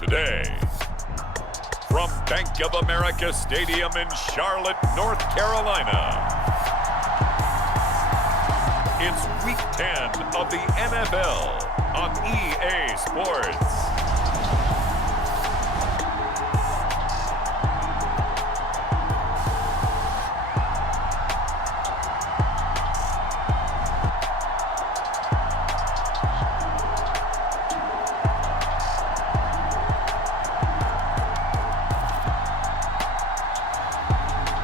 today. From Bank of America Stadium in Charlotte, North Carolina, it's Week 10 of the NFL on EA Sports.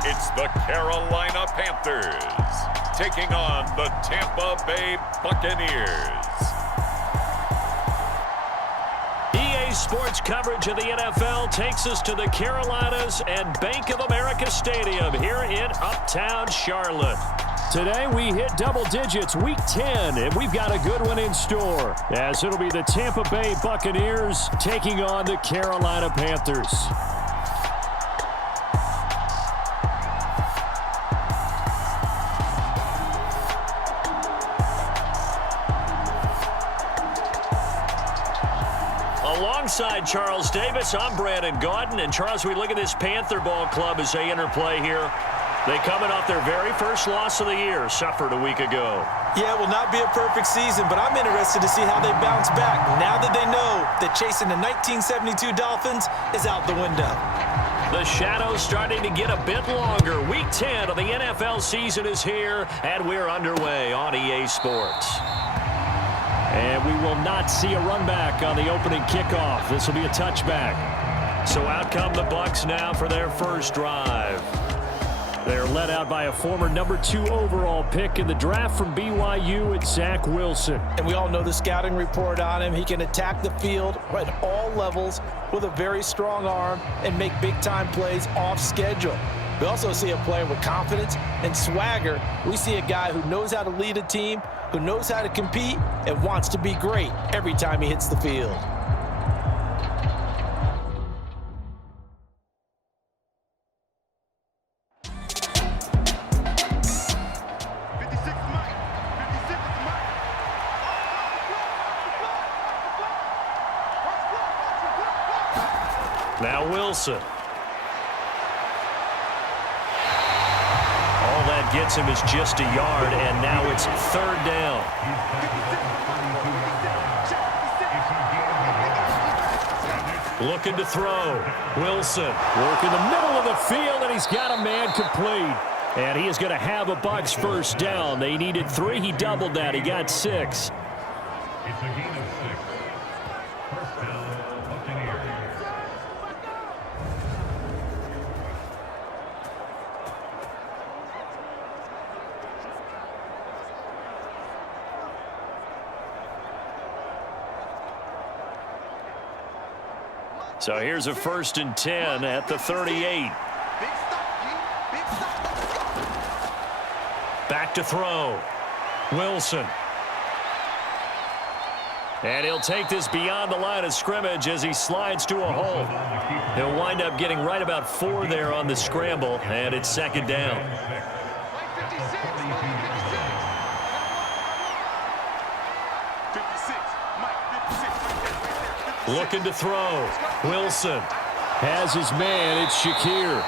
It's the Carolina Panthers taking on the Tampa Bay Buccaneers. EA Sports coverage of the NFL takes us to the Carolinas and Bank of America Stadium here in Uptown Charlotte. Today we hit double digits, Week 10, and we've got a good one in store, as it'll be the Tampa Bay Buccaneers taking on the Carolina Panthers. Alongside Charles Davis, I'm Brandon Gaudin. And Charles, we look at this Panther ball club as they interplay here. They coming off their very first loss of the year, suffered a week ago. Yeah, it will not be a perfect season, but I'm interested to see how they bounce back now that they know that chasing the 1972 Dolphins is out the window. The shadow's starting to get a bit longer. Week 10 of the NFL season is here, and we're underway on EA Sports. And we will not see a run back on the opening kickoff. This will be a touchback. So out come the Bucs now for their first drive. They're led out by a former number 2 overall pick in the draft from BYU, it's Zach Wilson. And we all know the scouting report on him. He can attack the field at all levels with a very strong arm and make big-time plays off schedule. We also see a player with confidence and swagger. We see a guy who knows how to lead a team, who knows how to compete, and wants to be great every time he hits the field. Now Wilson. All that gets him is just a yard, and now it's third down. Looking to throw. Wilson. Work in the middle of the field, and he's got a man complete. And he is going to have a Bucs first down. They needed 3. He doubled that. He got 6. It's a gain of 6. First down, Buccaneers. So here's a 1st and 10 at the 38. Back to throw. Wilson. And he'll take this beyond the line of scrimmage as he slides to a hole. He'll wind up getting right about 4 there on the scramble, and it's second down. Looking to throw. Wilson. Has his man. It's Shakir.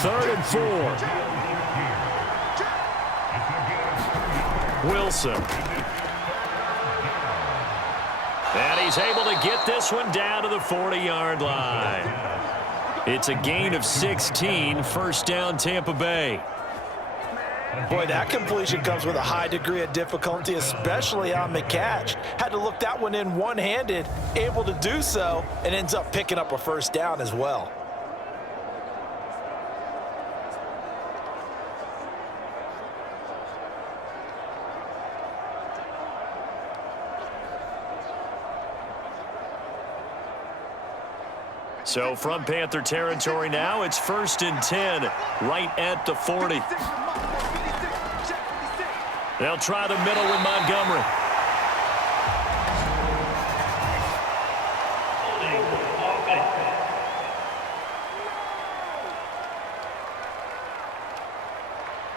3rd and 4. Wilson. And he's able to get this one down to the 40-yard line. It's a gain of 16. First down, Tampa Bay. Boy, that completion comes with a high degree of difficulty, especially on the catch. Had to look that one in one-handed, able to do so, and ends up picking up a first down as well. So from Panther territory now, it's 1st and 10, right at the 40. They'll try the middle with Montgomery.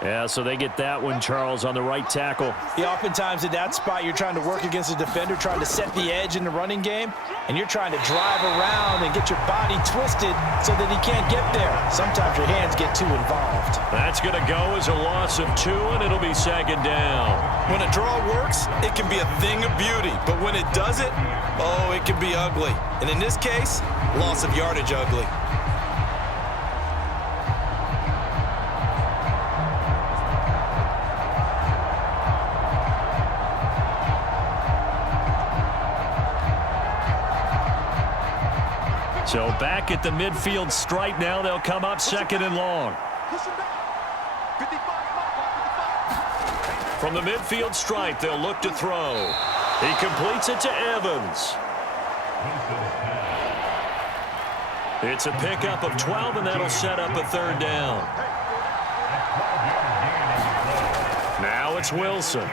Yeah, so they get that one, Charles, on the right tackle. Yeah, oftentimes in that spot, you're trying to work against a defender, trying to set the edge in the running game, and you're trying to drive around and get your body twisted so that he can't get there. Sometimes your hands get too involved. That's going to go as a loss of 2, and it'll be second down. When a draw works, it can be a thing of beauty, but when it doesn't, oh, it can be ugly. And in this case, loss of yardage ugly. So back at the midfield stripe now, they'll come up second and long. From the midfield stripe, they'll look to throw. He completes it to Evans. It's a pickup of 12, and that'll set up a third down. Now it's Wilson.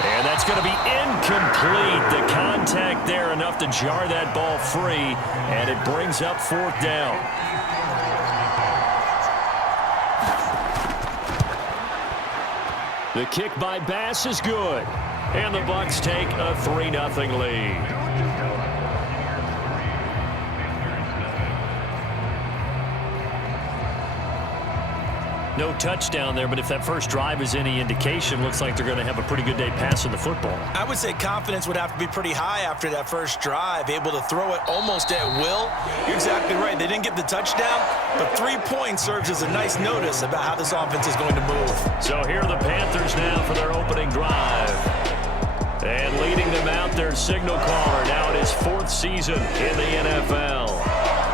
And that's going to be incomplete. The contact there enough to jar that ball free, and it brings up fourth down. The kick by Bass is good. And the Bucs take a 3-0 lead. No touchdown there, but if that first drive is any indication, looks like they're going to have a pretty good day passing the football. I would say confidence would have to be pretty high after that first drive, able to throw it almost at will. You're exactly right. They didn't get the touchdown, but 3 points serves as a nice notice about how this offense is going to move. So here are the Panthers now for their opening drive. And leading them out, their signal caller, now in his 4th season in the NFL.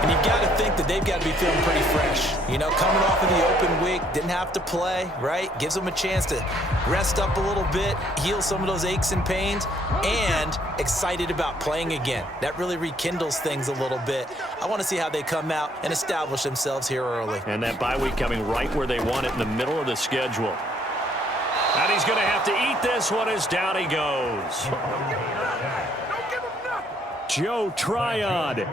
And you've got to think that they've got to be feeling pretty fresh. You know, coming off of the open week, didn't have to play, right? Gives them a chance to rest up a little bit, heal some of those aches and pains, and excited about playing again. That really rekindles things a little bit. I want to see how they come out and establish themselves here early. And that bye week coming right where they want it, in the middle of the schedule. And he's going to have to eat this one as down he goes. Joe Tryon.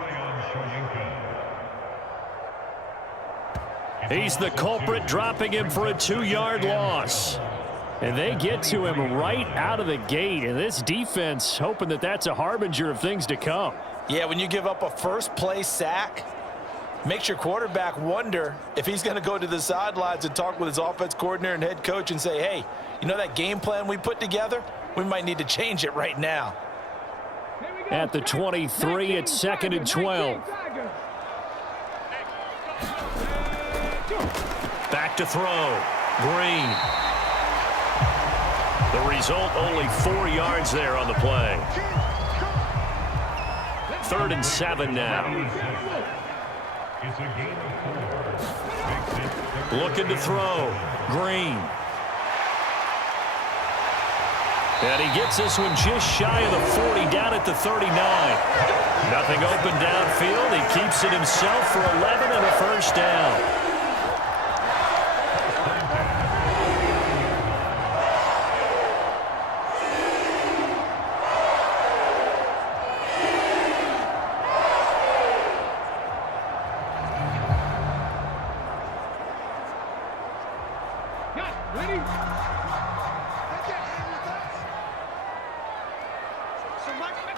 He's the culprit, dropping him for a 2-yard loss. And they get to him right out of the gate. And this defense hoping that that's a harbinger of things to come. Yeah, when you give up a first-play sack, makes your quarterback wonder if he's going to go to the sidelines and talk with his offense coordinator and head coach and say, hey, you know that game plan we put together? We might need to change it right now. At the 23, it's 2nd and 12. Back to throw. Green. The result, only 4 yards there on the play. 3rd and 7 now. Looking to throw. Green. And he gets this one just shy of the 40, down at the 39. Nothing open downfield. He keeps it himself for 11 and a first down.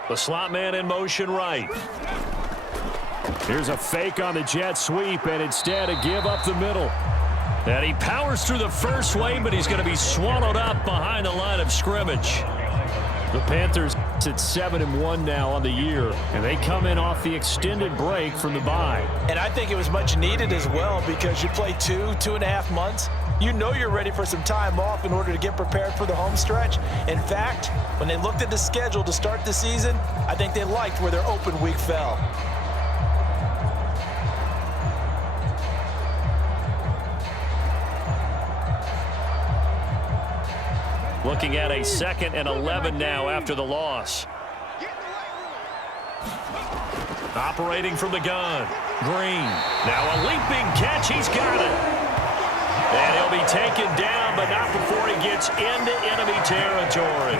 The slot man in motion right. Here's a fake on the jet sweep, and instead a give up the middle. And he powers through the first wave, but he's going to be swallowed up behind the line of scrimmage. The Panthers at 7-1 now on the year, and they come in off the extended break from the bye. And I think it was much needed as well, because you play 2.5 months. You know you're ready for some time off in order to get prepared for the home stretch. In fact, when they looked at the schedule to start the season, I think they liked where their open week fell. Looking at a 2nd and 11 now after the loss. Operating from the gun. Green. Now a leaping catch. He's got it. And he'll be taken down, but not before he gets into enemy territory.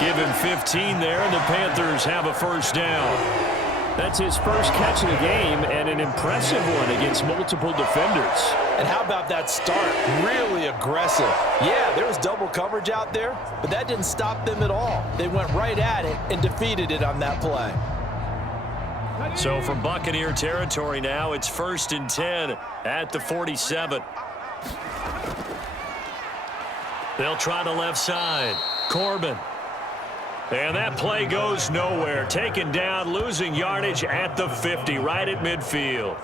Give him 15 there, and the Panthers have a first down. That's his first catch of the game and an impressive one against multiple defenders. And how about that start? Really aggressive. Yeah, there was double coverage out there, but that didn't stop them at all. They went right at it and defeated it on that play. So from Buccaneer territory now, it's 1st and 10 at the 47. They'll try the left side. Corbin. And that play goes nowhere. Taken down, losing yardage at the 50, right at midfield.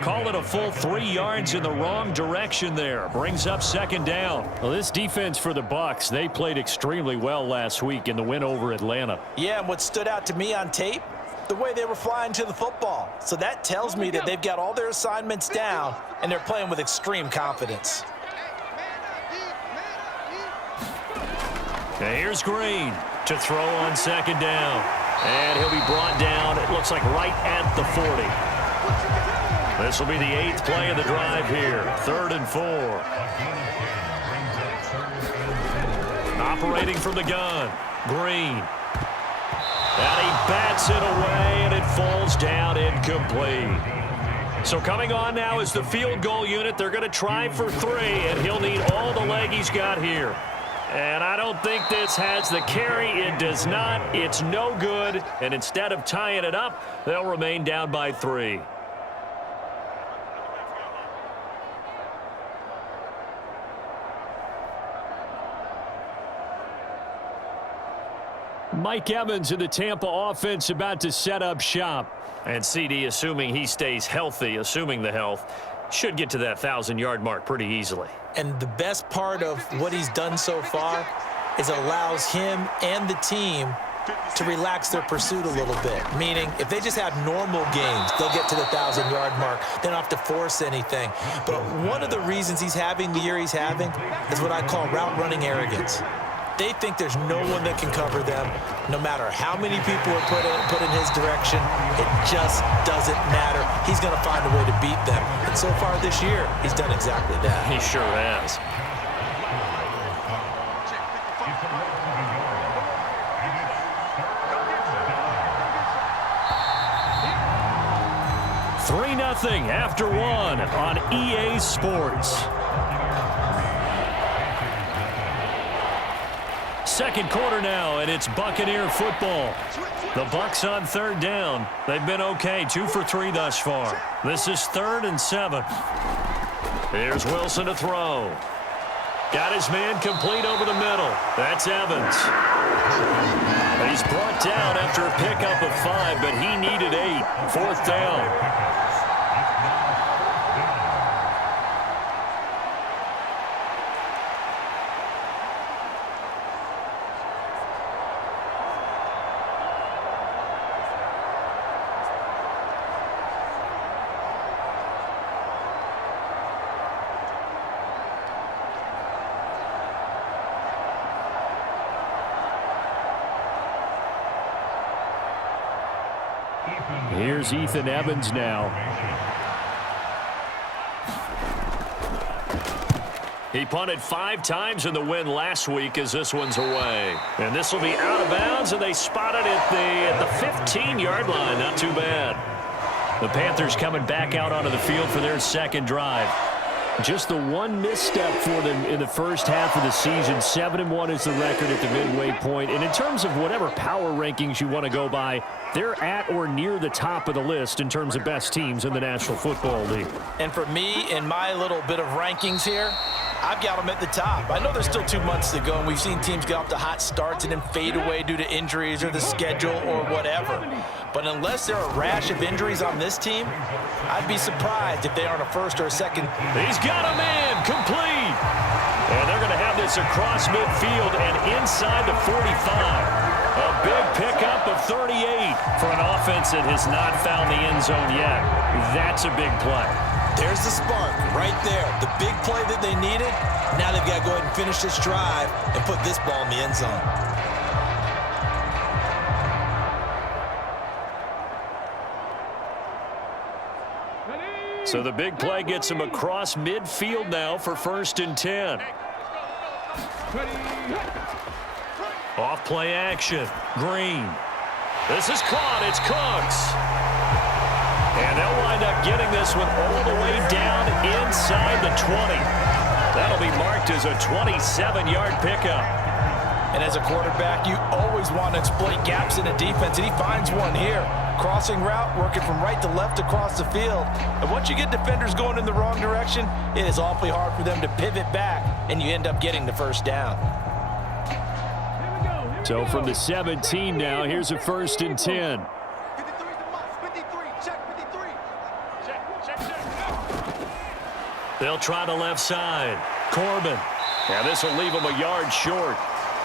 Call it a full 3 yards in the wrong direction there. Brings up 2nd down. Well, this defense for the Bucs, they played extremely well last week in the win over Atlanta. Yeah, and what stood out to me on tape, the way they were flying to the football. So that tells me that they've got all their assignments down, and they're playing with extreme confidence. And here's Green to throw on 2nd down. And he'll be brought down, it looks like right at the 40. This will be the 8th play of the drive here. 3rd and 4. Operating from the gun. Green. And he bats it away, and it falls down incomplete. So coming on now is the field goal unit. They're going to try for 3, and he'll need all the leg he's got here. And I don't think this has the carry. It does not. It's no good. And instead of tying it up, they'll remain down by 3. Mike Evans in the Tampa offense about to set up shop. And CD, assuming he stays healthy, assuming the health, should get to that 1,000-yard mark pretty easily. And the best part of what he's done so far is allows him and the team to relax their pursuit a little bit. Meaning, if they just have normal games, they'll get to the 1,000-yard mark. They don't have to force anything. But one of the reasons he's having the year he's having is what I call route-running arrogance. They think there's no one that can cover them. No matter how many people are put in his direction, it just doesn't matter. He's going to find a way to beat them. And so far this year, he's done exactly that. He sure has. Nothing after 1 on EA Sports. Second quarter now, and it's Buccaneer football. The Bucs on 3rd down. They've been okay, 2 for 3 thus far. This is 3rd and 7. Here's Wilson to throw. Got his man complete over the middle. That's Evans. He's brought down after a pickup of 5, but he needed 8. 4th down. Here's Ethan Evans now. He punted 5 times in the win last week as this one's away. And this will be out of bounds, and they spot it at the 15-yard line. Not too bad. The Panthers coming back out onto the field for their 2nd drive. Just the one misstep for them in the first half of the season. 7-1 is the record at the midway point. And in terms of whatever power rankings you want to go by, they're at or near the top of the list in terms of best teams in the National Football League. And for me, in my little bit of rankings here, I've got them at the top. I know there's still 2 months to go, and we've seen teams get off to hot starts and then fade away due to injuries or the schedule or whatever. But unless there are a rash of injuries on this team, I'd be surprised if they aren't a 1st or a 2nd. He's got a man complete. And they're going to have this across midfield and inside the 45. A big pickup of 38 for an offense that has not found the end zone yet. That's a big play. There's the spark right there. The big play that they needed. Now they've got to go ahead and finish this drive and put this ball in the end zone. So the big play gets him across midfield now for 1st and 10. Off play action. Green. This is caught. It's Cooks. And they'll wind up getting this one all the way down inside the 20. That'll be marked as a 27-yard pickup. And as a quarterback, you always want to exploit gaps in the defense, and he finds one here. Crossing route, working from right to left across the field. And once you get defenders going in the wrong direction, it is awfully hard for them to pivot back, and you end up getting the first down. So from the 17 now, here's a 1st and 10. They'll try the left side. Corbin. Yeah, this will leave him a yard short.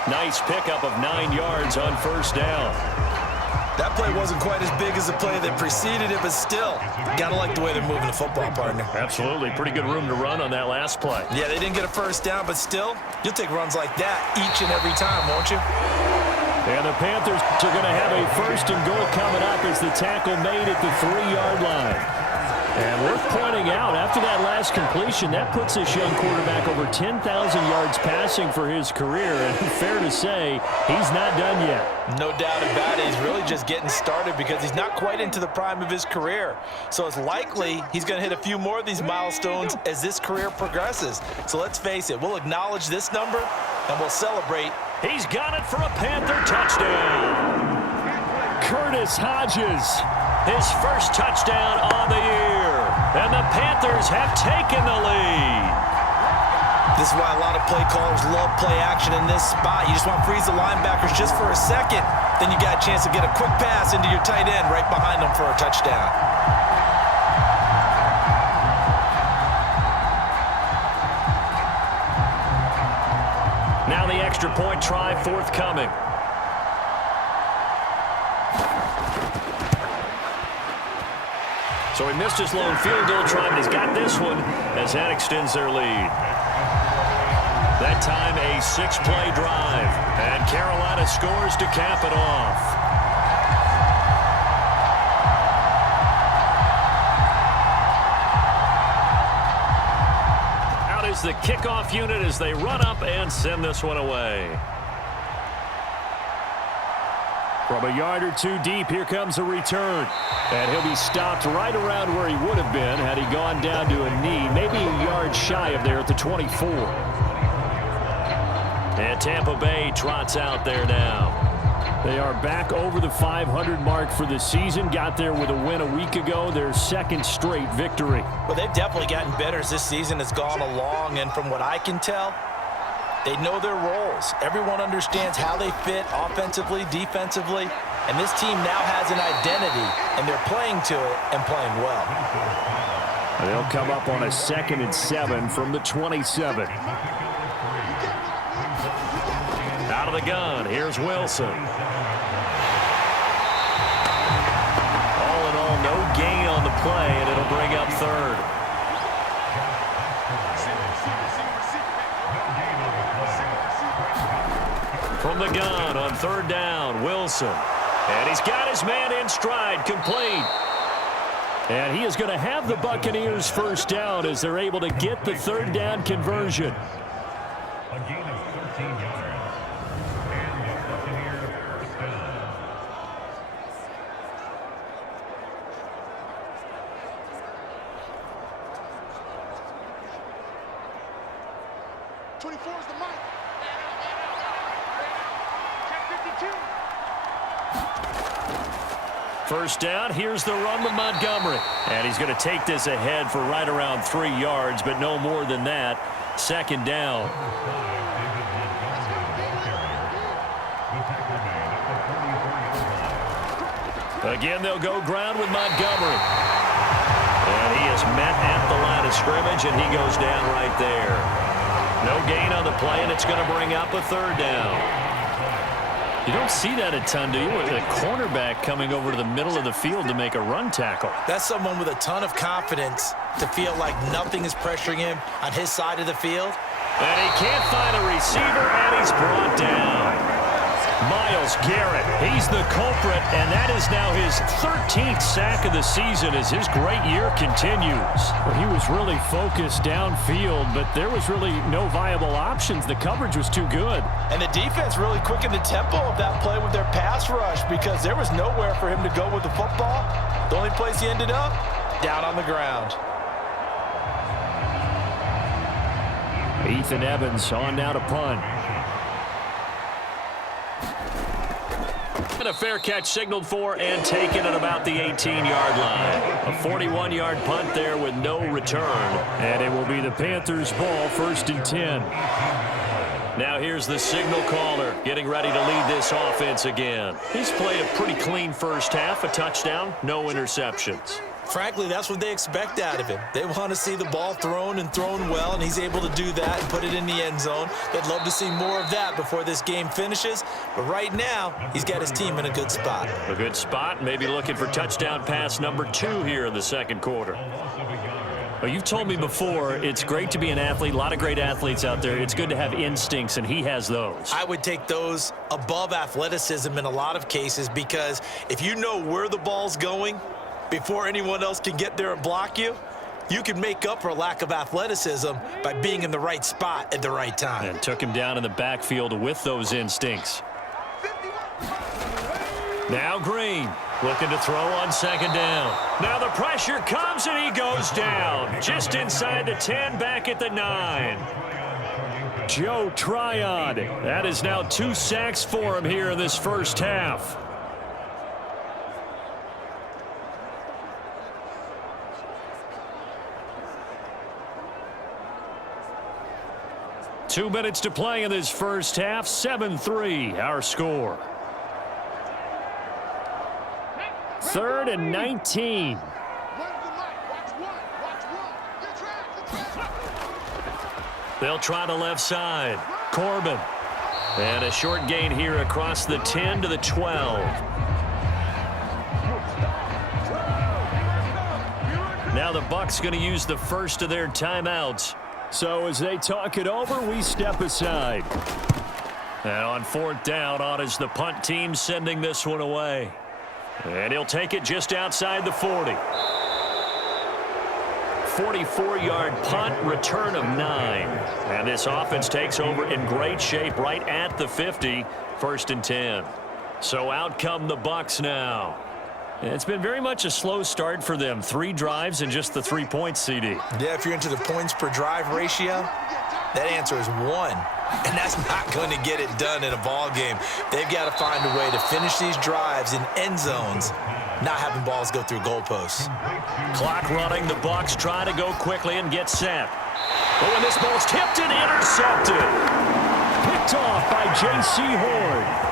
Nice pickup of 9 yards on 1st down. That play wasn't quite as big as the play that preceded it, but still, gotta like the way they're moving the football, partner. Absolutely. Pretty good room to run on that last play. Yeah, they didn't get a first down, but still, you'll take runs like that each and every time, won't you? And the Panthers are going to have a 1st and goal coming up as the tackle made at the 3-yard line. And worth pointing out, after that last completion, that puts this young quarterback over 10,000 yards passing for his career. And fair to say, he's not done yet. No doubt about it. He's really just getting started because he's not quite into the prime of his career. So it's likely he's going to hit a few more of these milestones as this career progresses. So let's face it, we'll acknowledge this number and we'll celebrate. He's got it for a Panther touchdown. Curtis Hodges, his first touchdown on the year. And the Panthers have taken the lead. This is why a lot of play callers love play action in this spot. You just want to freeze the linebackers just for a second. Then you got a chance to get a quick pass into your tight end right behind them for a touchdown. Now the extra point try forthcoming. So he missed his lone field goal try, but he's got this one as that extends their lead. That time a 6-play drive, and Carolina scores to cap it off. Out is the kickoff unit as they run up and send this one away. From a yard or two deep, here comes a return. And he'll be stopped right around where he would have been had he gone down to a knee, maybe a yard shy of there at the 24. And Tampa Bay trots out there now. They are back over the 500 mark for the season. Got there with a win a week ago, their 2nd straight victory. Well, they've definitely gotten better as this season has gone along, and from what I can tell, they know their roles. Everyone understands how they fit offensively, defensively, and this team now has an identity, and they're playing to it and playing well. They'll come up on a 2nd and 7 from the 27. Out of the gun, here's Wilson. All in all, no gain on the play, and it'll bring up 3rd. From the gun on 3rd down, Wilson. And he's got his man in stride, complete. And he is going to have the Buccaneers 1st down as they're able to get the 3rd down conversion. A gain of 13 yards. And the Buccaneers first down. Is the mark. Check 52. 1st down, here's the run with Montgomery. And he's going to take this ahead for right around 3 yards, but no more than that. 2nd down. Again, they'll go ground with Montgomery. And he is met at the line of scrimmage, and he goes down right there. No gain on the play, and it's going to bring up a 3rd down. You don't see that a ton, do you? With a cornerback coming over to the middle of the field to make a run tackle. That's someone with a ton of confidence to feel like nothing is pressuring him on his side of the field. And he can't find a receiver, and he's brought down. Myles Garrett, he's the culprit, and that is now his 13th sack of the season as his great year continues. Well, he was really focused downfield, but there was really no viable options. The coverage was too good. And the defense really quickened the tempo of that play with their pass rush because there was nowhere for him to go with the football. The only place he ended up, down on the ground. Ethan Evans on now to punt. And a fair catch signaled for and taken at about the 18-yard line. A 41-yard punt there with no return. And it will be the Panthers' ball, 1st and 10. Now here's the signal caller getting ready to lead this offense again. He's played a pretty clean first half, a touchdown, no interceptions. Frankly, that's what they expect out of him. They want to see the ball thrown and thrown well, and he's able to do that and put it in the end zone. They'd love to see more of that before this game finishes. But right now, he's got his team in a good spot. A good spot, maybe looking for touchdown pass number 2 here in the second quarter. Well, you've told me before, it's great to be an athlete. A lot of great athletes out there. It's good to have instincts, and he has those. I would take those above athleticism in a lot of cases because if you know where the ball's going before anyone else can get there and block you, you can make up for a lack of athleticism by being in the right spot at the right time. And took him down in the backfield with those instincts. Now Green looking to throw on 2nd down. Now the pressure comes and he goes down. Just inside the 10, back at the 9. Joe Tryon. That is now 2 sacks for him here in this first half. Two minutes to play in this first half. 7-3, our score. 3rd and 19. They'll try the left side. Corbin. And a short gain here across the 10 to the 12. Now the Bucs going to use the first of their timeouts. So as they talk it over, we step aside. And on 4th down, on is the punt team sending this one away. And he'll take it just outside the 40. 44-yard punt, return of 9. And this offense takes over in great shape right at the 50, 1st and 10. So out come the Bucs now. It's been very much a slow start for them. 3 drives and just the 3 points, CD. Yeah, if you're into the points per drive ratio, that answer is 1. And that's not going to get it done in a ball game. They've got to find a way to finish these drives in end zones, not having balls go through goalposts. Clock running. The Bucs try to go quickly and get set. But when this ball's tipped and intercepted. Picked off by J.C. Horn.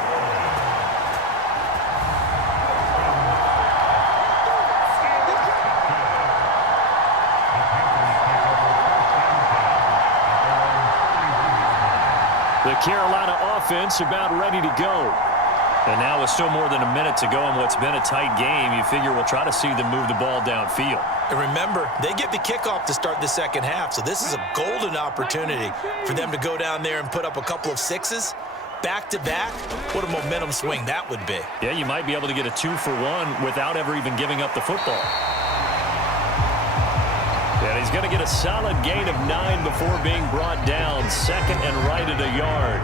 The Carolina offense about ready to go. And now with still more than a minute to go in what's been a tight game, you figure we'll try to see them move the ball downfield. And remember, they get the kickoff to start the second half, so this is a golden opportunity for them to go down there and put up a couple of 6s back-to-back. What a momentum swing that would be. Yeah, you might be able to get a 2-for-1 without ever even giving up the football. And he's going to get a solid gain of 9 before being brought down. 2nd and right at a yard.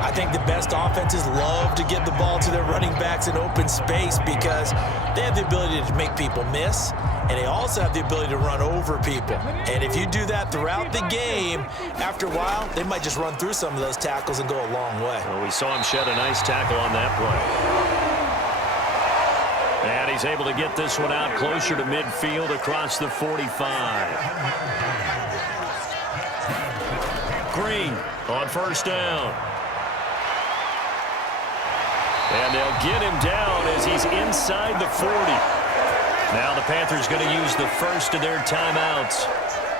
I think the best offenses love to get the ball to their running backs in open space because they have the ability to make people miss, and they also have the ability to run over people. And if you do that throughout the game, after a while, they might just run through some of those tackles and go a long way. Well, we saw him shed a nice tackle on that play. And he's able to get this one out closer to midfield across the 45. Green on 1st down. And they'll get him down as he's inside the 40. Now the Panthers going to use the first of their timeouts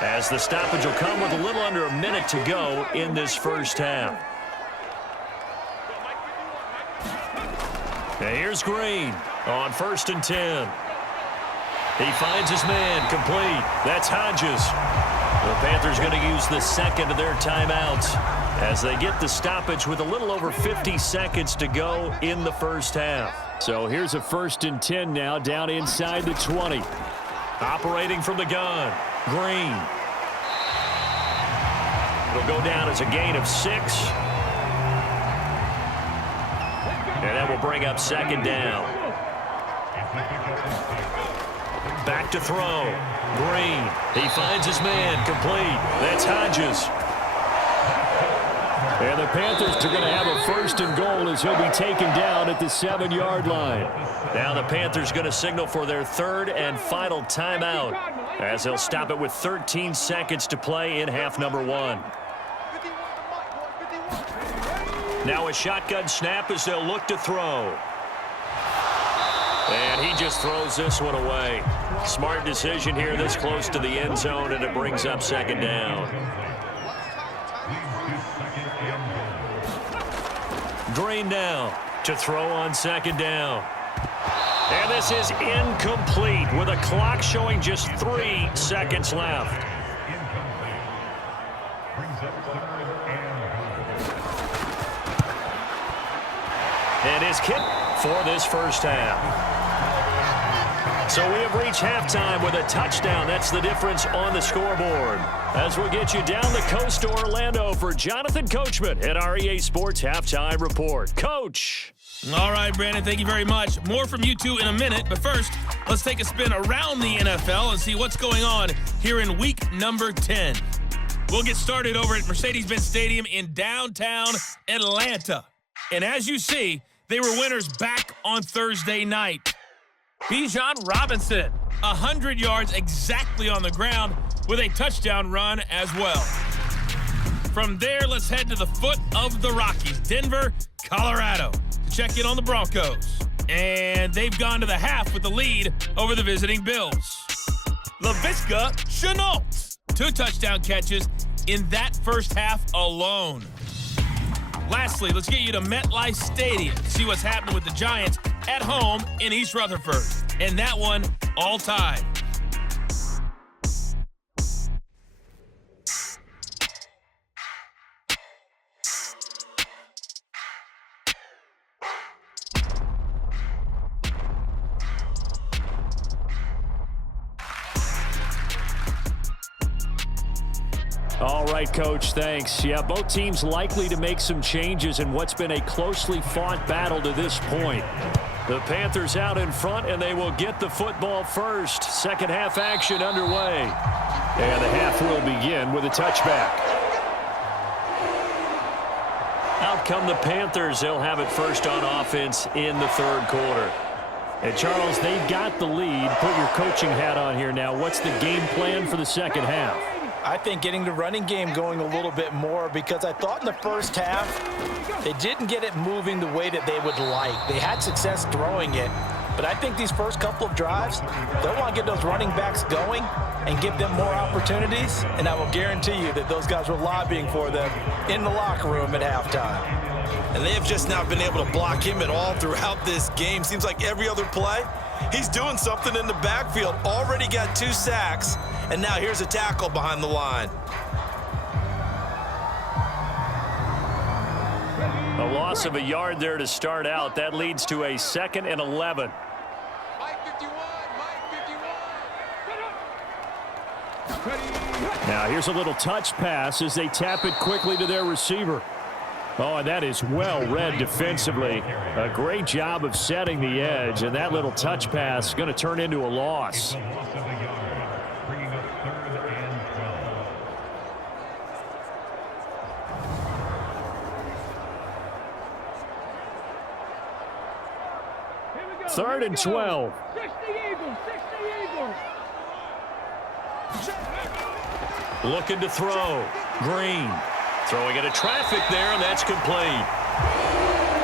as the stoppage will come with a little under a minute to go in this first half. And here's Green on 1st and 10. He finds his man complete. That's Hodges. The Panthers going to use the second of their timeouts as they get the stoppage with a little over 50 seconds to go in the first half. So here's a 1st and 10 now down inside the 20. Operating from the gun, Green. It'll go down as a gain of 6. And that will bring up 2nd down. Back to throw. Green. He finds his man. Complete. That's Hodges. And the Panthers are going to have a 1st and goal as he'll be taken down at the 7-yard line. Now the Panthers going to signal for their 3rd and final timeout as they'll stop it with 13 seconds to play in half number 1. Now a shotgun snap as they'll look to throw. And he just throws this one away. Smart decision here this close to the end zone, and it brings up 2nd down. Green now to throw on 2nd down. And this is incomplete with a clock showing just 3 seconds left. And his kick for this first half. So we have reached halftime with a touchdown. That's the difference on the scoreboard. As we'll get you down the coast to Orlando for Jonathan Coachman at our EA Sports Halftime Report. Coach. All right, Brandon, thank you very much. More from you two in a minute, but first, let's take a spin around the NFL and see what's going on here in week number 10. We'll get started over at Mercedes-Benz Stadium in downtown Atlanta. And as you see, they were winners back on Thursday night. Bijan Robinson, 100 yards exactly on the ground with a touchdown run as well. From there, let's head to the foot of the Rockies, Denver, Colorado, to check in on the Broncos. And they've gone to the half with the lead over the visiting Bills. Laviska Shenault, 2 touchdown catches in that first half alone. Lastly, let's get you to MetLife Stadium to see what's happening with the Giants at home in East Rutherford. And that one all tied. All right, Coach, thanks. Yeah, both teams likely to make some changes in what's been a closely fought battle to this point. The Panthers out in front, and they will get the football first. Second half action underway. And the half will begin with a touchback. Out come the Panthers. They'll have it first on offense in the 3rd quarter. And, Charles, they've got the lead. Put your coaching hat on here now. What's the game plan for the second half? I think getting the running game going a little bit more, because I thought in the first half they didn't get it moving the way that they would like. They had success throwing it, but I think these first couple of drives, they'll want to get those running backs going and give them more opportunities, and I will guarantee you that those guys were lobbying for them in the locker room at halftime. And they have just not been able to block him at all throughout this game. Seems like every other play, he's doing something in the backfield. Already got 2 sacks, and now here's a tackle behind the line. A loss of a yard there to start out. That leads to a 2nd and 11. Now here's a little touch pass as they tap it quickly to their receiver. Oh, and that is well read defensively. A great job of setting the edge, and that little touch pass is going to turn into a loss. Bringing up 3rd and 12. 3rd and 12. 60 Eagles, 60 Eagles. Looking to throw. Green. Throwing into traffic there, and that's complete.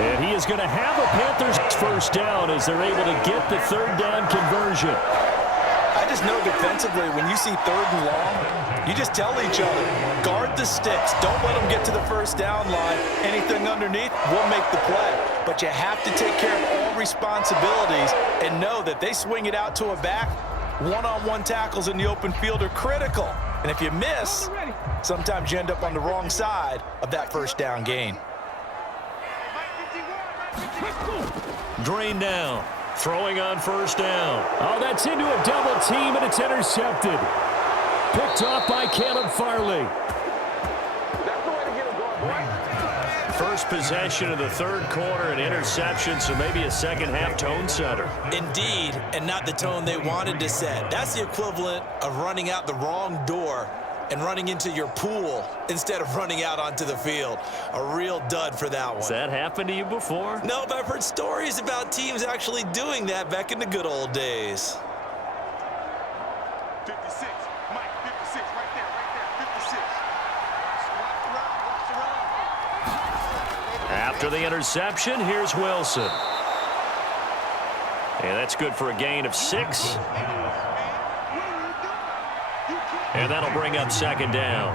And he is going to have a Panthers first down as they're able to get the 3rd down conversion. I just know defensively, when you see 3rd and long, you just tell each other, guard the sticks. Don't let them get to the first down line. Anything underneath will make the play. But you have to take care of all responsibilities and know that they swing it out to a back, one-on-one tackles in the open field are critical. And if you miss, sometimes you end up on the wrong side of that first down gain. Green down. Throwing on first down. Oh, that's into a double team, and it's intercepted. Picked off by Caleb Farley. First possession of the third quarter, an interception, so maybe a second-half tone setter. Indeed, and not the tone they wanted to set. That's the equivalent of running out the wrong door and running into your pool instead of running out onto the field. A real dud for that one. Has that happened to you before? No, but I've heard stories about teams actually doing that back in the good old days. 56, Mike, 56, right there, 56. After the interception, here's Wilson. And that's good for a gain of 6. And that'll bring up second down.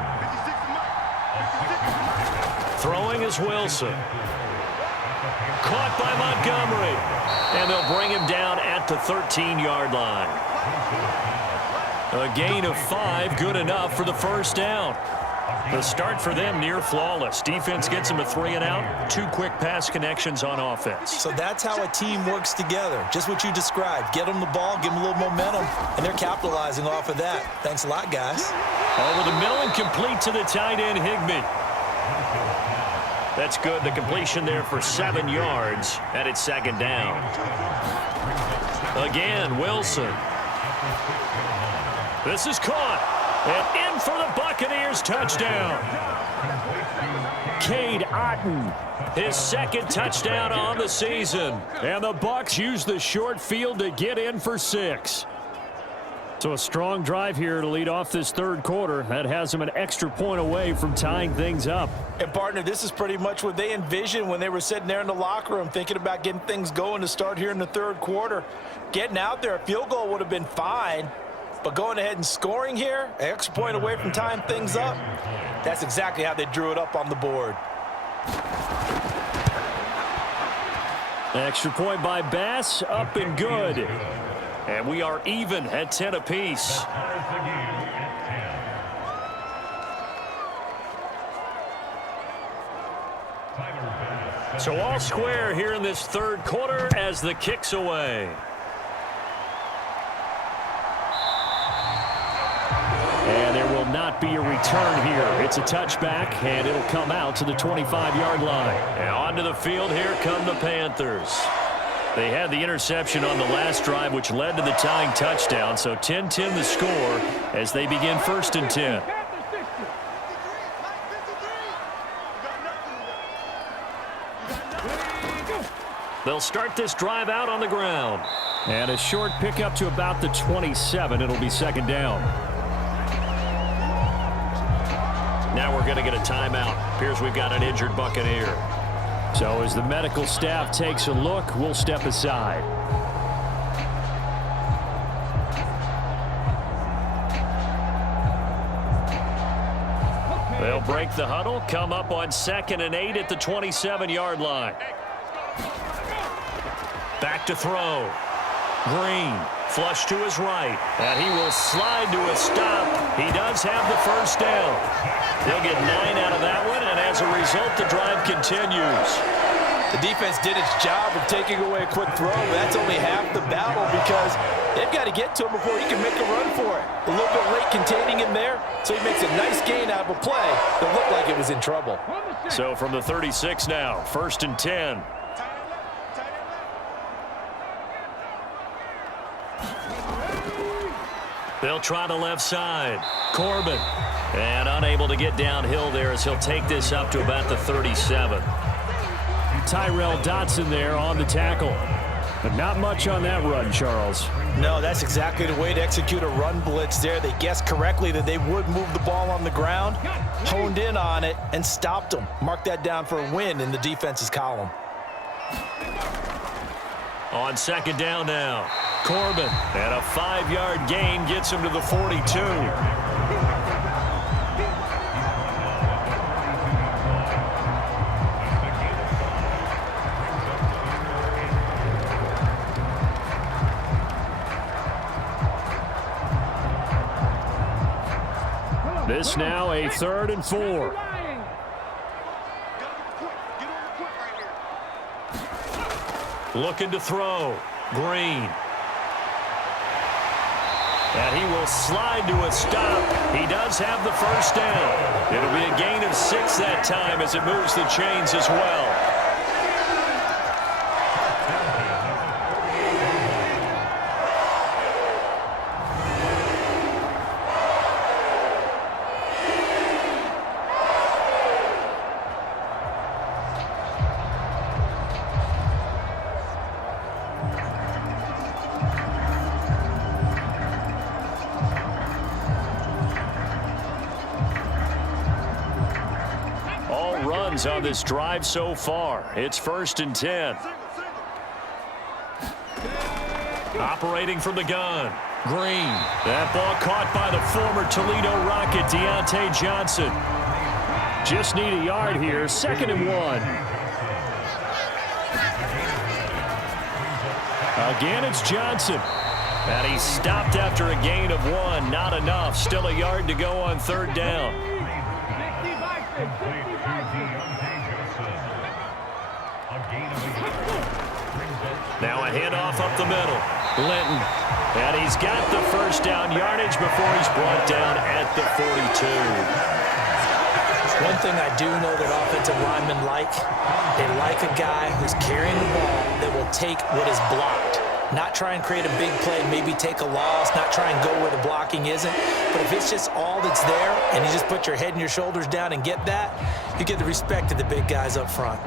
Throwing is Wilson. Caught by Montgomery. And they'll bring him down at the 13-yard line. A gain of 5, good enough for the first down. The start for them near flawless. Defense gets them a 3 and out. 2 quick pass connections on offense. So that's how a team works together. Just what you described. Get them the ball, give them a little momentum, and they're capitalizing off of that. Thanks a lot, guys. Over the middle and complete to the tight end, Higbee. That's good. The completion there for 7 yards, and it's second down. Again, Wilson. This is caught. And in for the Buccaneers touchdown. Cade Otton, his second touchdown on the season. And the Bucs use the short field to get in for 6. So a strong drive here to lead off this third quarter. That has them an extra point away from tying things up. And, partner, this is pretty much what they envisioned when they were sitting there in the locker room thinking about getting things going to start here in the third quarter. Getting out there, a field goal would have been fine. But going ahead and scoring here, an extra point away from tying things up, that's exactly how they drew it up on the board. Extra point by Bass, up and good. And we are even at 10 apiece. So all square here in this third quarter as the kick's away. And there will not be a return here. It's a touchback, and it'll come out to the 25-yard line. And onto the field, here come the Panthers. They had the interception on the last drive, which led to the tying touchdown. So 10-10 the score as they begin 1st and 10. They'll start this drive out on the ground. And a short pickup to about the 27. It'll be second down. Now we're going to get a timeout. Appears we've got an injured Buccaneer. So as the medical staff takes a look, we'll step aside. They'll break the huddle, come up on 2nd and 8 at the 27-yard line. Back to throw. Green, flush to his right, and he will slide to a stop. He does have the first down. He'll get 9 out of that one, and as a result, the drive continues. The defense did its job of taking away a quick throw, but that's only half the battle because they've got to get to him before he can make a run for it. A little bit late containing him there, so he makes a nice gain out of a play that looked like it was in trouble. So from the 36 now, 1st and 10. They'll try the left side. Corbin. And unable to get downhill there as he'll take this up to about the 37. Tyrell Dotson there on the tackle. But not much on that run, Charles. No, that's exactly the way to execute a run blitz there. They guessed correctly that they would move the ball on the ground, honed in on it, and stopped them. Mark that down for a win in the defense's column. On second down now. Corbin, and a 5-yard gain gets him to the 42. This now a 3rd and 4. Looking to throw. Green. And he will slide to a stop. He does have the first down. It'll be a gain of 6 that time as it moves the chains as well. On this drive so far. It's 1st and 10. Operating from the gun. Green. That ball caught by the former Toledo Rocket, Deontay Johnson. Just need a yard here. 2nd and 1. Again, it's Johnson. And he stopped after a gain of 1. Not enough. Still a yard to go on 3rd down. Now a handoff up the middle. Linton. And he's got the first down yardage before he's brought down at the 42. One thing I do know that offensive linemen like, they like a guy who's carrying the ball that will take what is blocked. Not try and create a big play, maybe take a loss, not try and go where the blocking isn't. But if it's just all that's there and you just put your head and your shoulders down and get that, you get the respect of the big guys up front.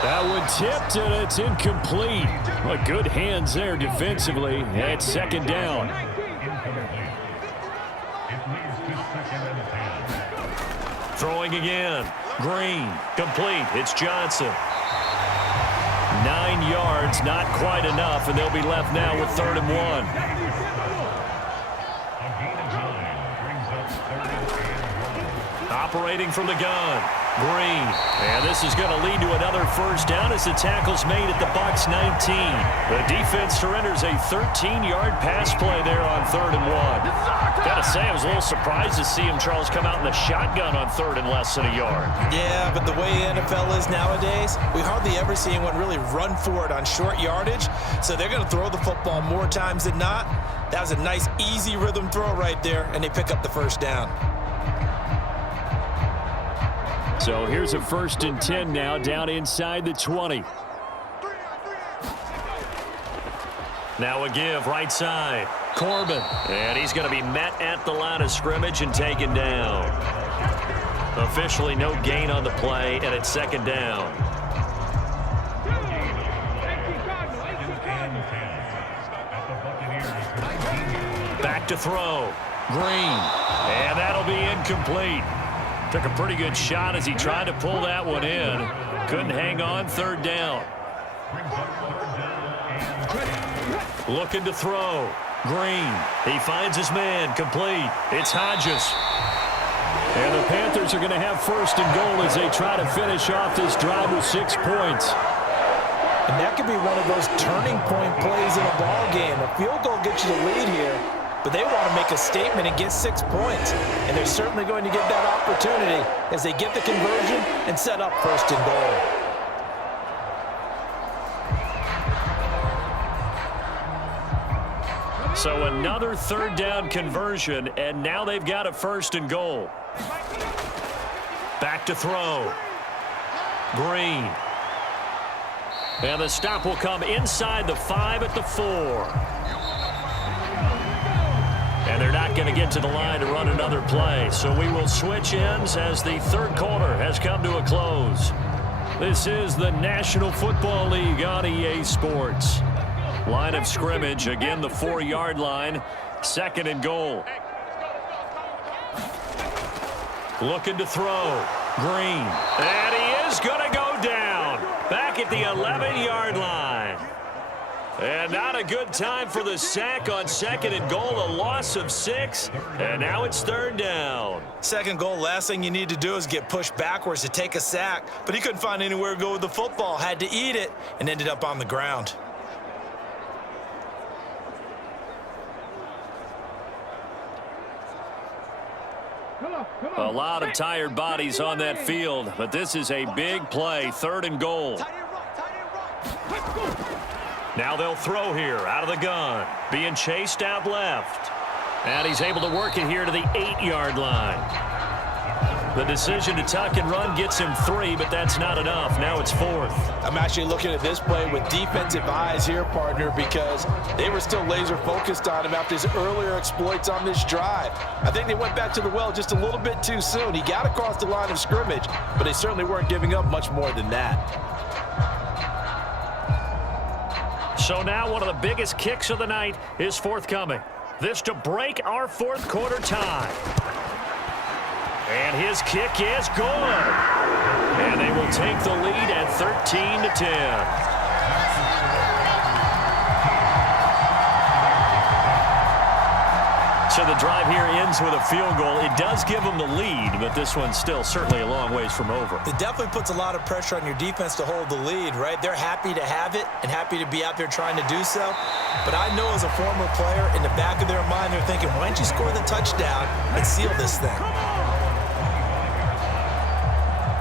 That one tipped, and it's incomplete. Well, good hands there defensively. At 2nd down. Throwing again. Green. Complete. It's Johnson. 9 yards, not quite enough, and they'll be left now with 3rd and 1. Operating from the gun. Green. And this is going to lead to another first down as the tackle's made at the Bucs 19. The defense surrenders a 13-yard pass play there on 3rd and 1. Gotta say, I was a little surprised to see him, Charles, come out in the shotgun on 3rd and less than a yard. Yeah, but the way NFL is nowadays, we hardly ever see anyone really run for it on short yardage. So they're going to throw the football more times than not. That was a nice, easy rhythm throw right there, and they pick up the first down. So here's a 1st and 10 now, down inside the 20. Now a give right side. Corbin. And he's going to be met at the line of scrimmage and taken down. Officially no gain on the play, and it's 2nd down. Back to throw. Green. And that'll be incomplete. Took a pretty good shot as he tried to pull that one in. Couldn't hang on. 3rd down. Looking to throw. Green. He finds his man. Complete. It's Hodges. And the Panthers are going to have 1st and goal as they try to finish off this drive with 6 points. And that could be one of those turning point plays in a ball game. A field goal gets you the lead here, but they want to make a statement and get 6 points. And they're certainly going to get that opportunity as they get the conversion and set up 1st and goal. So another 3rd down conversion, and now they've got a 1st and goal. Back to throw. Green. And the stop will come inside the 5 at the 4. And they're not going to get to the line to run another play. So we will switch ends as the 3rd quarter has come to a close. This is the National Football League on EA Sports. Line of scrimmage, again the 4-yard line. 2nd and goal. Looking to throw. Green. And he is going to go down. Back at the 11-yard line. And not a good time for the sack on 2nd and goal, a loss of 6, and now it's 3rd down. 2nd goal, last thing you need to do is get pushed backwards to take a sack, but he couldn't find anywhere to go with the football, had to eat it, and ended up on the ground. A lot of tired bodies on that field, but this is a big play, 3rd and goal. Now they'll throw here out of the gun, being chased out left. And he's able to work it here to the 8-yard line. The decision to tuck and run gets him 3, but that's not enough. Now it's 4th. I'm actually looking at this play with defensive eyes here, partner, because they were still laser focused on him after his earlier exploits on this drive. I think they went back to the well just a little bit too soon. He got across the line of scrimmage, but they certainly weren't giving up much more than that. So now one of the biggest kicks of the night is forthcoming. This to break our 4th quarter tie. And his kick is good. And they will take the lead at 13-10. So the drive here ends with a field goal. It does give them the lead, but this one's still certainly a long ways from over. It definitely puts a lot of pressure on your defense to hold the lead, right? They're happy to have it and happy to be out there trying to do so. But I know as a former player, in the back of their mind, they're thinking, why don't you score the touchdown and seal this thing?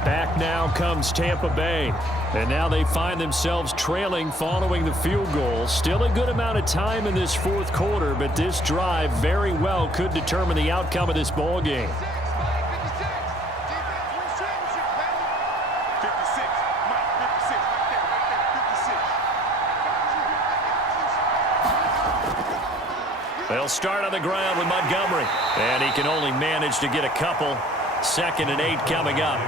Back now comes Tampa Bay. And now they find themselves trailing following the field goal. Still a good amount of time in this 4th quarter, but this drive very well could determine the outcome of this ball game. 56, Mike, 56, right there, 56. They'll start on the ground with Montgomery. And he can only manage to get a couple. 2nd and 8 coming up.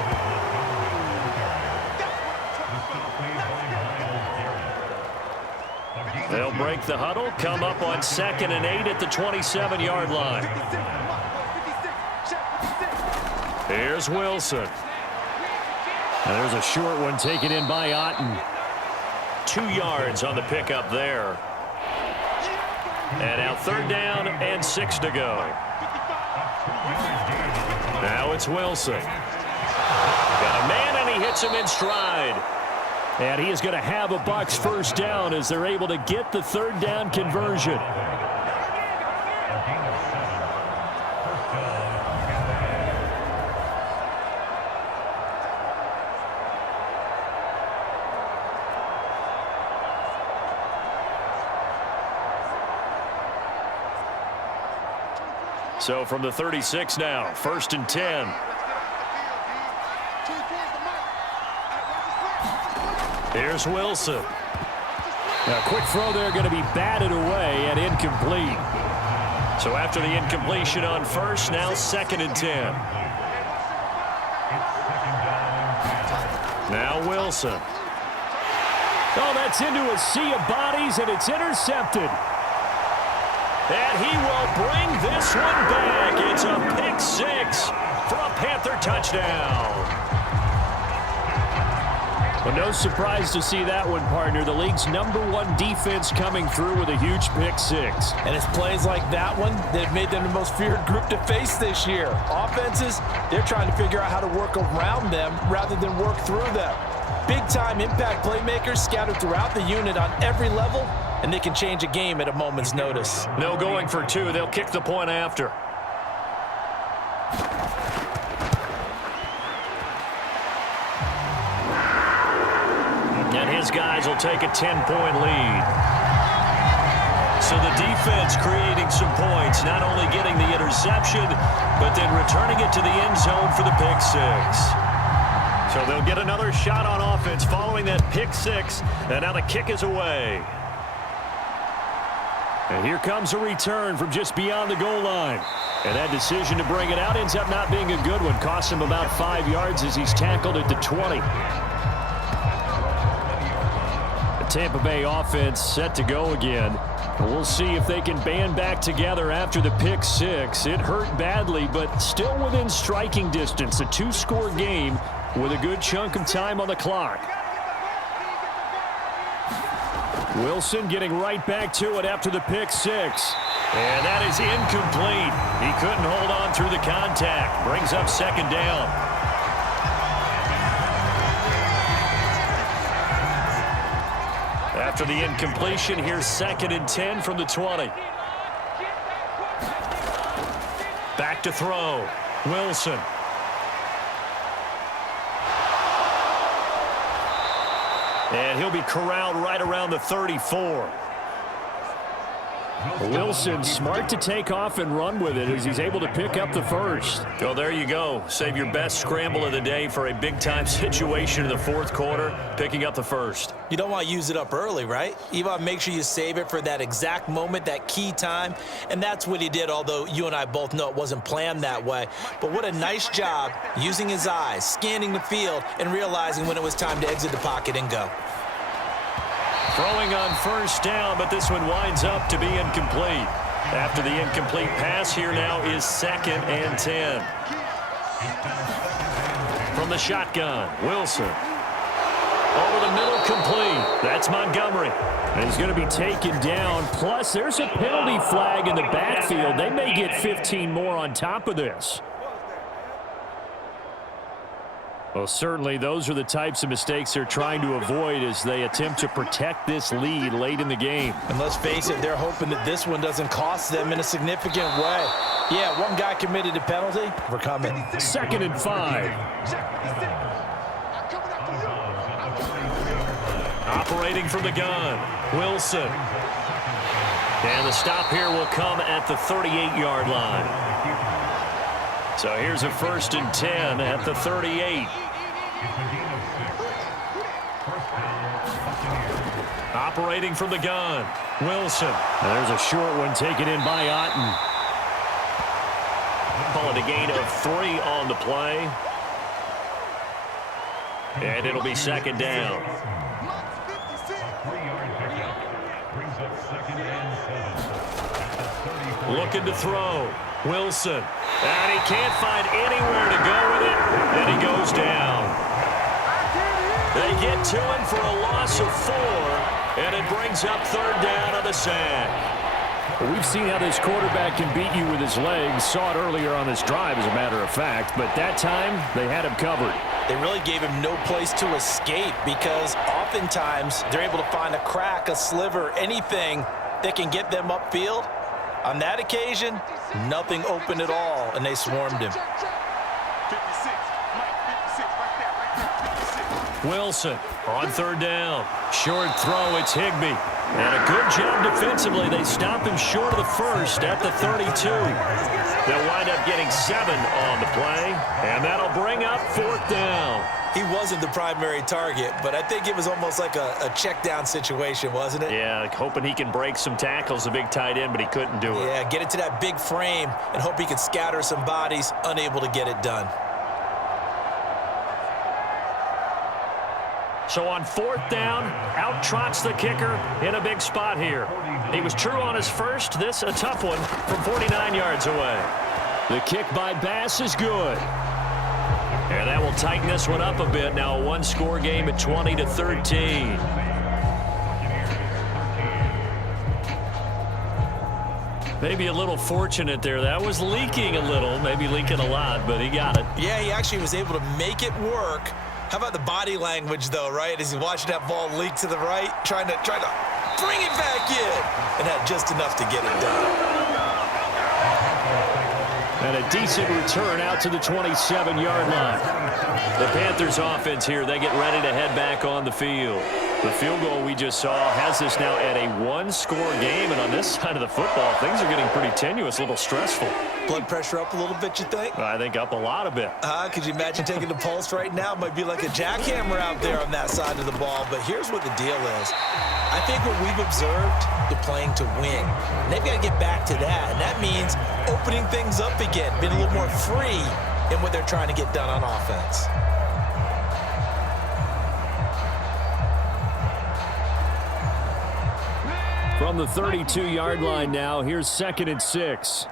They'll break the huddle, come up on 2nd and 8 at the 27-yard line. Here's Wilson. And there's a short one taken in by Otten. 2 yards on the pickup there. And now 3rd down and 6 to go. Now it's Wilson. Got a man, and he hits him in stride. And he is going to have a Bucs 1st down as they're able to get the 3rd down conversion. So from the 36 now, 1st and 10. Here's Wilson. A quick throw there, going to be batted away and incomplete. So after the incompletion on 1st, now 2nd and 10. Now Wilson. Oh, that's into a sea of bodies, and it's intercepted. And he will bring this one back. It's a pick 6 for a Panther touchdown. Well, no surprise to see that one, partner. The league's #1 defense coming through with a huge pick 6. And it's plays like that one that have made them the most feared group to face this year. Offenses, they're trying to figure out how to work around them rather than work through them. Big-time impact playmakers scattered throughout the unit on every level, and they can change a game at a moment's notice. No going for 2. They'll kick the point after. And his guys will take a 10-point lead. So the defense creating some points, not only getting the interception, but then returning it to the end zone for the pick 6. So they'll get another shot on offense following that pick 6, and now the kick is away. And here comes a return from just beyond the goal line. And that decision to bring it out ends up not being a good one. Costs him about 5 yards as he's tackled at the 20. The Tampa Bay offense set to go again. We'll see if they can band back together after the pick 6. It hurt badly, but still within striking distance. A 2-score game with a good chunk of time on the clock. Wilson getting right back to it after the pick six. And that is incomplete. He couldn't hold on through the contact. Brings up second down. After the incompletion, here's 2nd and 10 from the 20. Back to throw. Wilson. And he'll be corralled right around the 34. Wilson smart to take off and run with it as he's able to pick up the first. Well, there you go. Save your best scramble of the day for a big-time situation in the fourth quarter, picking up the first. You don't want to use it up early, right? You want to make sure you save it for that exact moment, that key time, and that's what he did, although you and I both know it wasn't planned that way. But what a nice job using his eyes, scanning the field, and realizing when it was time to exit the pocket and go. Throwing on first down, but this one winds up to be incomplete. After the incomplete pass, here now is 2nd and 10. From the shotgun, Wilson. Over the middle, complete. That's Montgomery. And he's going to be taken down. Plus, there's a penalty flag in the backfield. They may get 15 more on top of this. Well, certainly those are the types of mistakes they're trying to avoid as they attempt to protect this lead late in the game. And let's face it, they're hoping that this one doesn't cost them in a significant way. Yeah, one guy committed a penalty. We're coming. 2nd and 5. Operating from the gun, Wilson. And the stop here will come at the 38-yard line. So here's a 1st and 10 at the 38. Operating from the gun, Wilson. And there's a short one taken in by Otten. Call it a gain of 3 on the play. And it'll be 2nd down. Looking to throw. Wilson. And he can't find anywhere to go with it. And he goes down. They get to him for a loss of 4. And it brings up 3rd down on the sack. Well, we've seen how this quarterback can beat you with his legs. Saw it earlier on this drive, as a matter of fact. But that time, they had him covered. They really gave him no place to escape because oftentimes they're able to find a crack, a sliver, anything that can get them upfield. On that occasion, nothing open at all, and they swarmed him. 56, Mike, 56, right there, 56. Wilson on 3rd down. Short throw, it's Higbee. And a good job defensively. They stop him short of the first at the 32. They'll wind up getting 7 on the play, and that'll bring up 4th down. He wasn't the primary target, but I think it was almost like a check down situation, wasn't it? Yeah, hoping he can break some tackles, a big tight end, but he couldn't do it. Yeah, get it to that big frame and hope he can scatter some bodies, unable to get it done. So on 4th down, out trots the kicker in a big spot here. He was true on his first. This a tough one from 49 yards away. The kick by Bass is good. And that will tighten this one up a bit. Now a one-score game at 20-13. Maybe a little fortunate there. That was leaking a little, maybe leaking a lot, but he got it. Yeah, he actually was able to make it work. How about the body language, though, right? As he's watching that ball leak to the right, trying to bring it back in, and had just enough to get it done. And a decent return out to the 27-yard line. The Panthers offense here, they get ready to head back on the field. The field goal we just saw has this now at a one-score game, and on this side of the football, things are getting pretty tenuous, a little stressful. Blood pressure up a little bit, you think? I think up a lot a bit. Could you imagine taking the pulse right now? It might be like a jackhammer out there on that side of the ball, but here's what the deal is. I think what we've observed, they're playing to win. And they've got to get back to that, and that means opening things up again, being a little more free in what they're trying to get done on offense. From the 32-yard line now, here's 2nd and 6.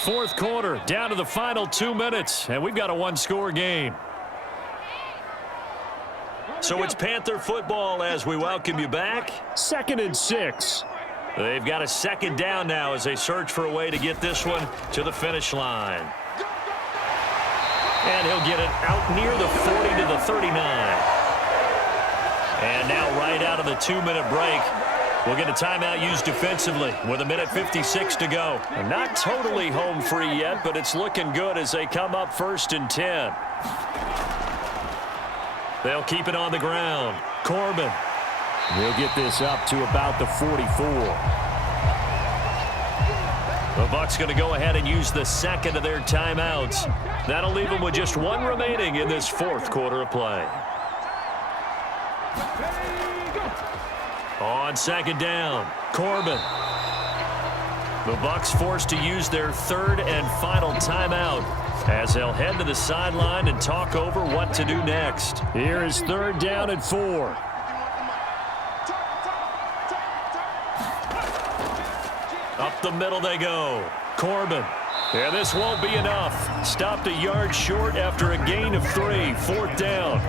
Fourth quarter, down to the final 2 minutes, and we've got a one-score game. So it's Panther football as we welcome you back. 2nd and 6. They've got a second down now as they search for a way to get this one to the finish line. And he'll get it out near the 40 to the 39. And now right out of the 2-minute break, we'll get a timeout used defensively with 1:56 to go. And not totally home free yet, but it's looking good as they come up 1st and 10. They'll keep it on the ground. Corbin. He'll get this up to about the 44. The Bucs going to go ahead and use the second of their timeouts. That'll leave them with just one remaining in this 4th quarter of play. On 2nd down, Corbin. The Bucs forced to use their 3rd and final timeout as they'll head to the sideline and talk over what to do next. Here is 3rd down and 4. Up the middle they go. Corbin. Yeah, this won't be enough. Stopped a yard short after a gain of 3. 4th down.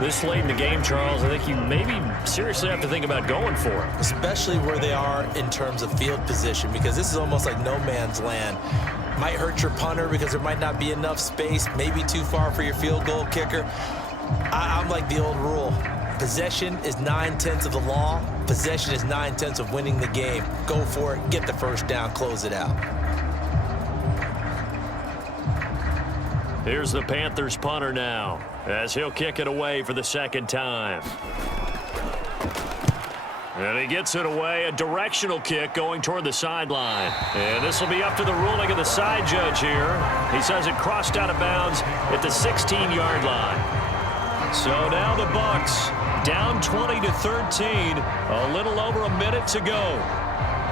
This late in the game, Charles, I think you maybe seriously have to think about going for it. Especially where they are in terms of field position, because this is almost like no man's land. Might hurt your punter because there might not be enough space, maybe too far for your field goal kicker. I'm like the old rule. Possession is 9/10 of the law. Possession is 9/10 of winning the game. Go for it, get the first down, close it out. Here's the Panthers punter now as he'll kick it away for the 2nd time. And he gets it away, a directional kick going toward the sideline. And this will be up to the ruling of the side judge here. He says it crossed out of bounds at the 16-yard line. So now the Bucs down 20-13, a little over a minute to go.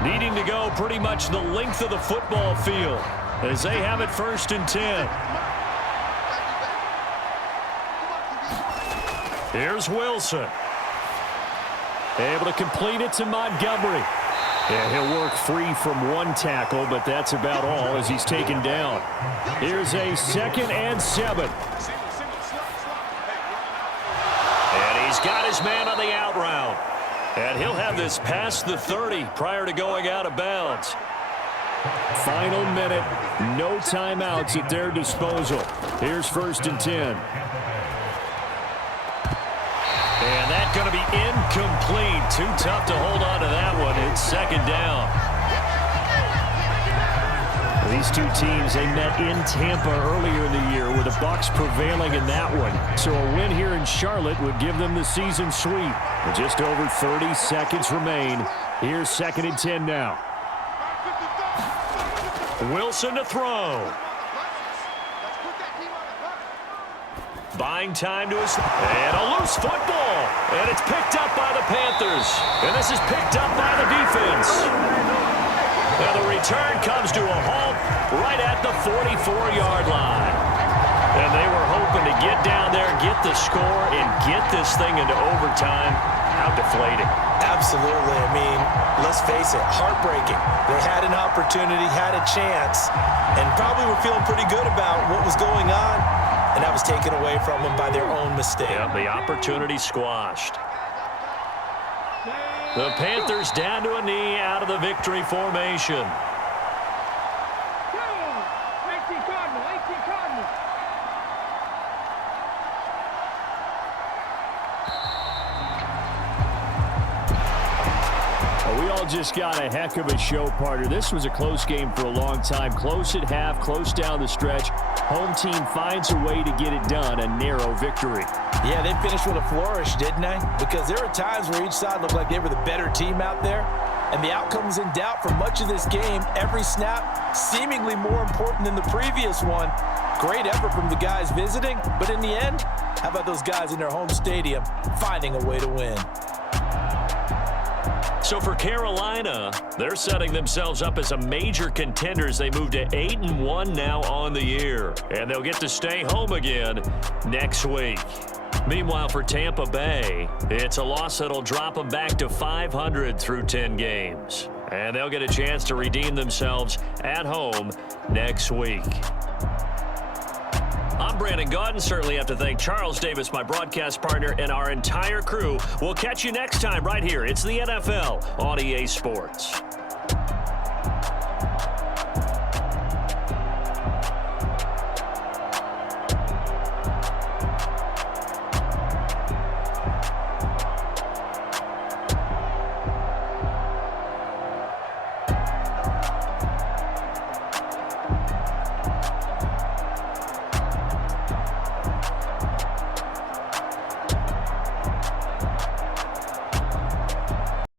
Needing to go pretty much the length of the football field as they have it 1st and 10. Here's Wilson. Able to complete it to Montgomery. Yeah, he'll work free from one tackle, but that's about all as he's taken down. Here's a 2nd and 7. And he's got his man on the out route. And he'll have this past the 30 prior to going out of bounds. Final minute, no timeouts at their disposal. Here's 1st and 10. And that's going to be incomplete. Too tough to hold on to that one. It's 2nd down. These two teams, they met in Tampa earlier in the year with the Bucs prevailing in that one. So a win here in Charlotte would give them the season sweep. Just over 30 seconds remain. Here's 2nd and 10 now. Wilson to throw. Buying time to his... And a loose football. And it's picked up by the Panthers. And this is picked up by the defense. And the return comes to a halt right at the 44-yard line. And they were hoping to get down there, get the score, and get this thing into overtime. How deflating. Absolutely. I mean, let's face it, heartbreaking. They had an opportunity, had a chance, and probably were feeling pretty good about what was going on, and that was taken away from them by their own mistake. Yeah, the opportunity squashed. The Panthers down to a knee out of the victory formation. 18 Cardinal, 18 Cardinal. We all just got a heck of a show, partner. This was a close game for a long time. Close at half, close down the stretch. Home team finds a way to get it done, a narrow victory. Yeah, they finished with a flourish, didn't they? Because there were times where each side looked like they were the better team out there, and the outcome was in doubt for much of this game. Every snap seemingly more important than the previous one. Great effort from the guys visiting, but in the end, how about those guys in their home stadium finding a way to win? So for Carolina, they're setting themselves up as a major contender as they move to 8-1 now on the year. And they'll get to stay home again next week. Meanwhile, for Tampa Bay, it's a loss that'll drop them back to 500 through 10 games. And they'll get a chance to redeem themselves at home next week. I'm Brandon Gaudin. Certainly have to thank Charles Davis, my broadcast partner, and our entire crew. We'll catch you next time right here. It's the NFL on EA Sports.